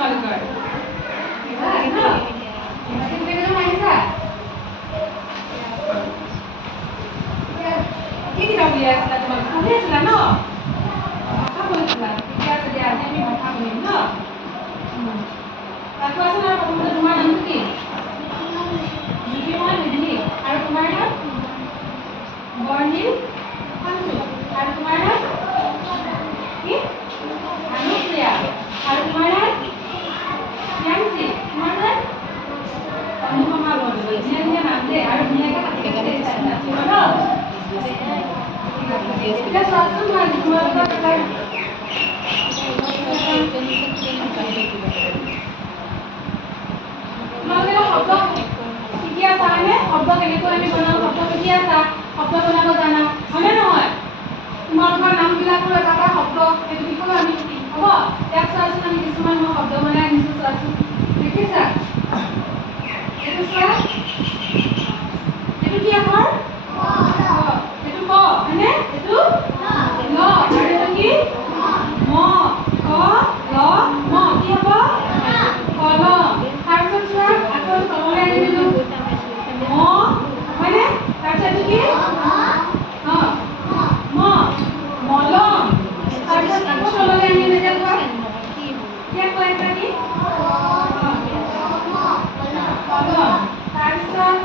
তোমালোকৰ কি কিতাপ উলিয়াই আছিলা তোমালোক পঢ়ি আছিলা ন ভাষা পঢ়িছিলা ঠিকে আছে দিয়া আজি আমি ভাষা পঢ়িম ন কোৱাচোন আৰু প্ৰথমতে তোমাৰ নামটো কি জ্যোতিৰ্ময় মেধিনী আৰু তোমাৰ নাম বৰ্ণিল আৰু তোমাৰ নাম কি অনুপ্ৰিয়া আৰু তোমাৰ নাম জ্ঞানশ্ৰী তোমাৰ নাম অনুপমা বৰদলৈ ধুনীয়া ধুনীয়া নাম দেই আৰু ধুনীয়াকৈ নাচিব ন এতিয়া চোৱাচোন মই তোমালোকৰ তোমালোকে শব্দ শিকি আছা হয়নে শব্দ কেনেকৈ আমি বনাওঁ শব্দ শিকি আছা শব্দ বনাব জানা হয়নে নহয় তোমালোকৰ নামবিলাকৰ এটা এটা শব্দ সেইটো বিষয়ে আমি শিকিম হ'ব ইয়াত চোৱাচোন আমি কিছুমান মই শব্দ বনাই আনিছোঁ চোৱাচোন দেখিছা এইটো চোৱা এইটো কি আখৰ এইটো ক হয়নে এইটো ল আৰু এইটো কি ম ক ল ম কি হ'ব কলম তাৰপিছত চোৱা আকৌ তললৈ আনি দিলোঁ ম হয়নে তাৰপিছত এইটো কি মলম তাৰপিছত আকৌ তললৈ আনি মেজা কোৱা কি কয় এটা কি কলম তাৰপিছত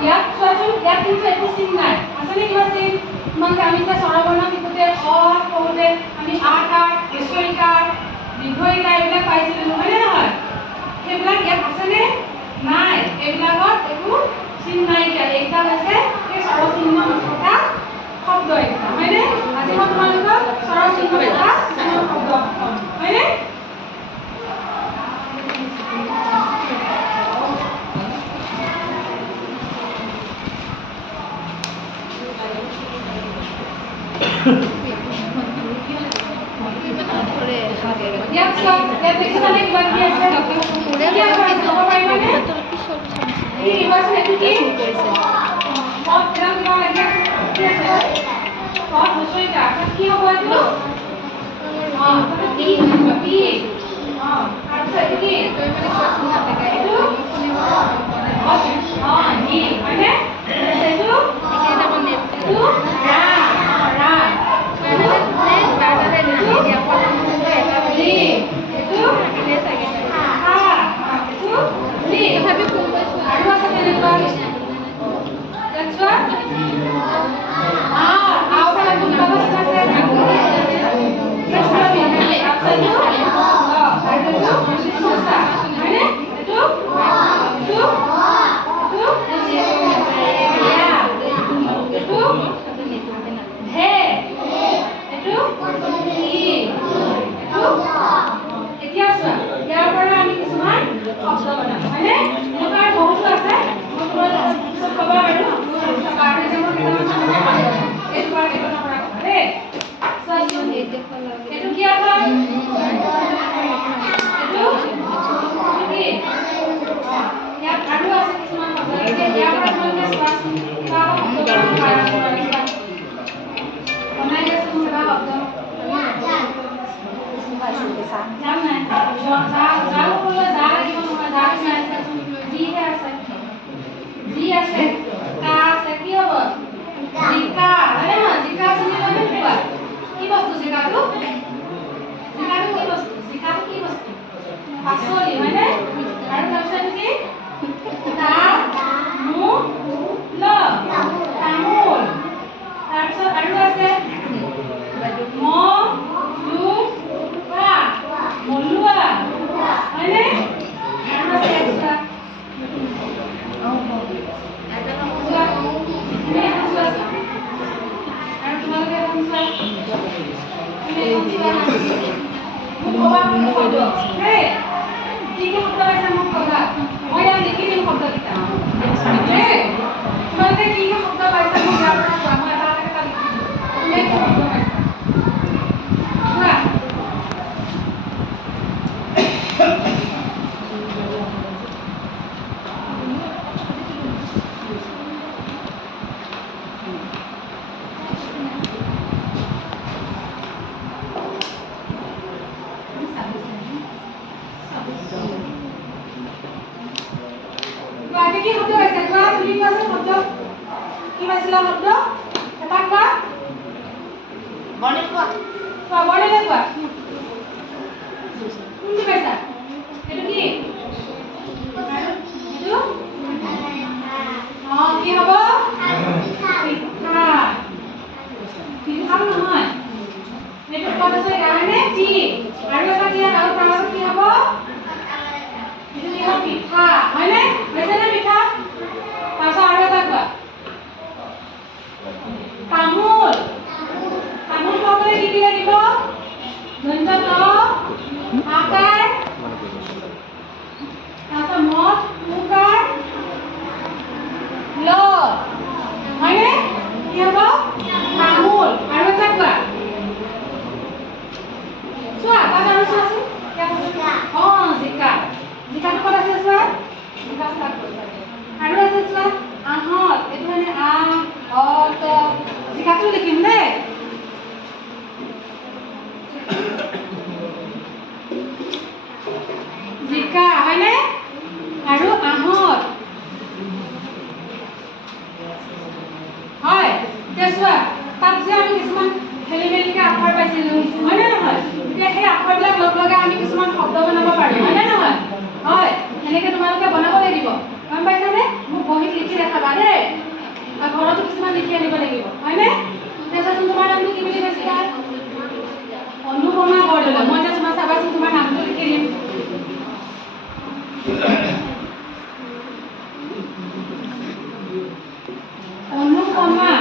ইয়াত চোৱাচোন ইয়াত কিন্তু একো চিন নাই আছেনে কিবা চিন তোমাক আমি যে স্বৰবৰ্ণ শিকোঁতে অ পঢ়োঁতে আমি আকাৰ হ্ৰস্বইকাৰ দীৰ্ঘইকাৰ এইবিলাক পাইছিলোঁ হয়নে নহয় সেইবিলাক ইয়াত আছেনে নাই এইবিলাকত একো চিন নাইকিয়া এইকেইটা হৈছে সেই স্বৰচিহ্ন নথকা শব্দ এইকেইটা হয়নে আজি মই তোমালোকক স্বৰচিহ্ন থকা কিছুমান শব্দ ক'ম হয়নে ইয়াত দেখিছা নে কিবা কি আছে কি হ'ব মোক ক'বা দেই কি কি শব্দ পাইছা মোক ক'বা মই ইয়াত লিখি দিম শব্দকেইটা দেই তোমালোকে কি কি শব্দ পাইছা মোক ইয়াৰ পৰা কোৱা মই এটা এটাকৈ লিখি দিম তুমি কি শব্দ পাইছা কোৱা আজি কি শব্দ পাইছা কোৱা তুমি কোৱাচোন শব্দ কি পাইছিলা শব্দ এটা কোৱা বৰ্ণিল কোৱা কোৱা বৰ্ণিলে কোৱা কোনটো পাইছা এইটো কি এইটো কি হ'ব পিঠা পিঠা নহয় এইটো ক'ত আছে কাৰণে টি আৰু এটা কি আৰু তাৰ কি হ'ব এইটো কি হ'ব পিঠা হয়নে হৈছেনে পিঠা তাৰপিছত আৰু এটা কোৱা তামোল তামোল খাবলৈ কি কি লাগিব দন্ত ত আকাৰ তাৰপিছত মত উকাৰ ল হয়নে কি হ'ব তামোল আৰু এটা কোৱা চোৱা তাত আৰু চোৱাচোন জিকা জিকাটো ক'ত আছে চোৱা জিকা ষ্টাৰ্ট কৰিছা আৰু আছে চোৱা আহত এইটো মানে জিকাটো লিখিম দেই জিকা হয়নে আৰু আহত হয় এতিয়া চোৱা তাত যে আমি কিছুমান খেলি মেলিকৈ আখৰ পাইছিলোঁ হয়নে নহয় এতিয়া সেই আখৰবিলাক লগ লগাই আমি কিছুমান শব্দ বনাব পাৰোঁ হয়নে নহয় হয় এনেকৈ তোমালোকে বনাব লাগিব গম পাইছানে মোক বহীত লিখি দেখাবা দেই আৰু ঘৰতো কিছুমান লিখি আনিব লাগিব হয়নে এতিয়া চোৱাচোন তোমাৰ নামটো কি বুলি কৈছিলা অনুপমা বৰদলৈ মই এতিয়া তোমাৰ চাবাচোন তোমাৰ নামটো লিখি দিম অনুপমা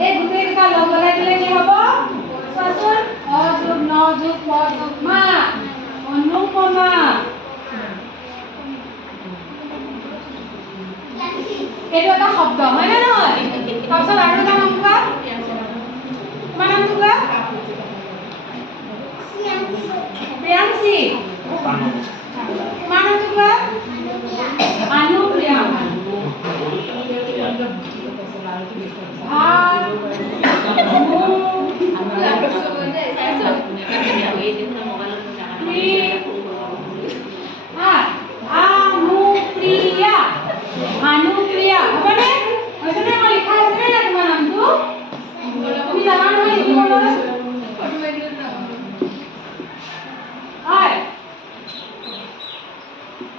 এই গোটেইকেইটা লগ লগাই দিলে কি হ'ব চোৱাচোন অযোগ নযোগ পযোগ মা অনুপমা এইটো এটা শব্দ হয়নে নহয় তাৰপিছত আৰু এটা নাম কোৱা তোমাৰ নামটো কোৱা প্ৰিয়াংশী তোমাৰ নামটো কোৱা অনুপ্ৰিয়া অনুপ্ৰিয়া হ'বনে হৈছেনে মই লিখা হৈছেনে নাই তোমাৰ নামটো তুমি জানা নহয় লিখিবলৈ হয়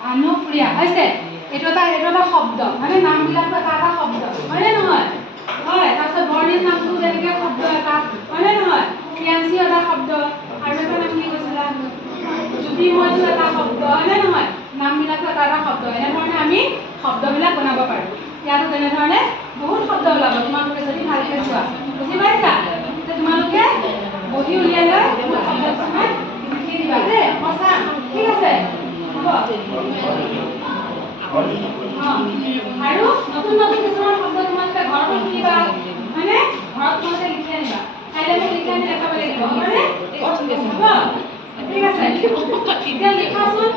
অনুপ্ৰিয়া হৈছে এইটো এটা শব্দ মানে নামবিলাকটো এটা এটা শব্দ হয়নে নহয় হয় তাৰপিছত বৰ্ণিল নামটো যেনেকৈ শব্দ এটা হয়নে নহয় প্ৰিয়াংশী এটা শব্দ আৰু এটা নাম কি কৈছিলা জ্যোতিময়টো এটা শব্দ হয়নে নহয় নামবিলাকটো এটা এটা শব্দ এনেধৰণে আমি শব্দবিলাক বনাব পাৰোঁ ইয়াতো তেনেধৰণে বহুত শব্দ ওলাব তোমালোকে যদি ভালকৈ চোৱা বুজি পাইছা তোমালোকে বহি উলিয়াই লৈ শব্দ কিছুমান লিখি দিবা দেই সঁচা ঠিক আছে হ'ব আৰু নতুন নতুন কিছুমান শব্দ তোমালোকে ঘৰতো শিকিবা হয়নে ঘৰত তোমালোকে লিখি আনিবা কাইলৈ মোক লিখি আনি দেখাব লাগিব হয়নে হ'ব ঠিক আছে এতিয়া লিখাচোন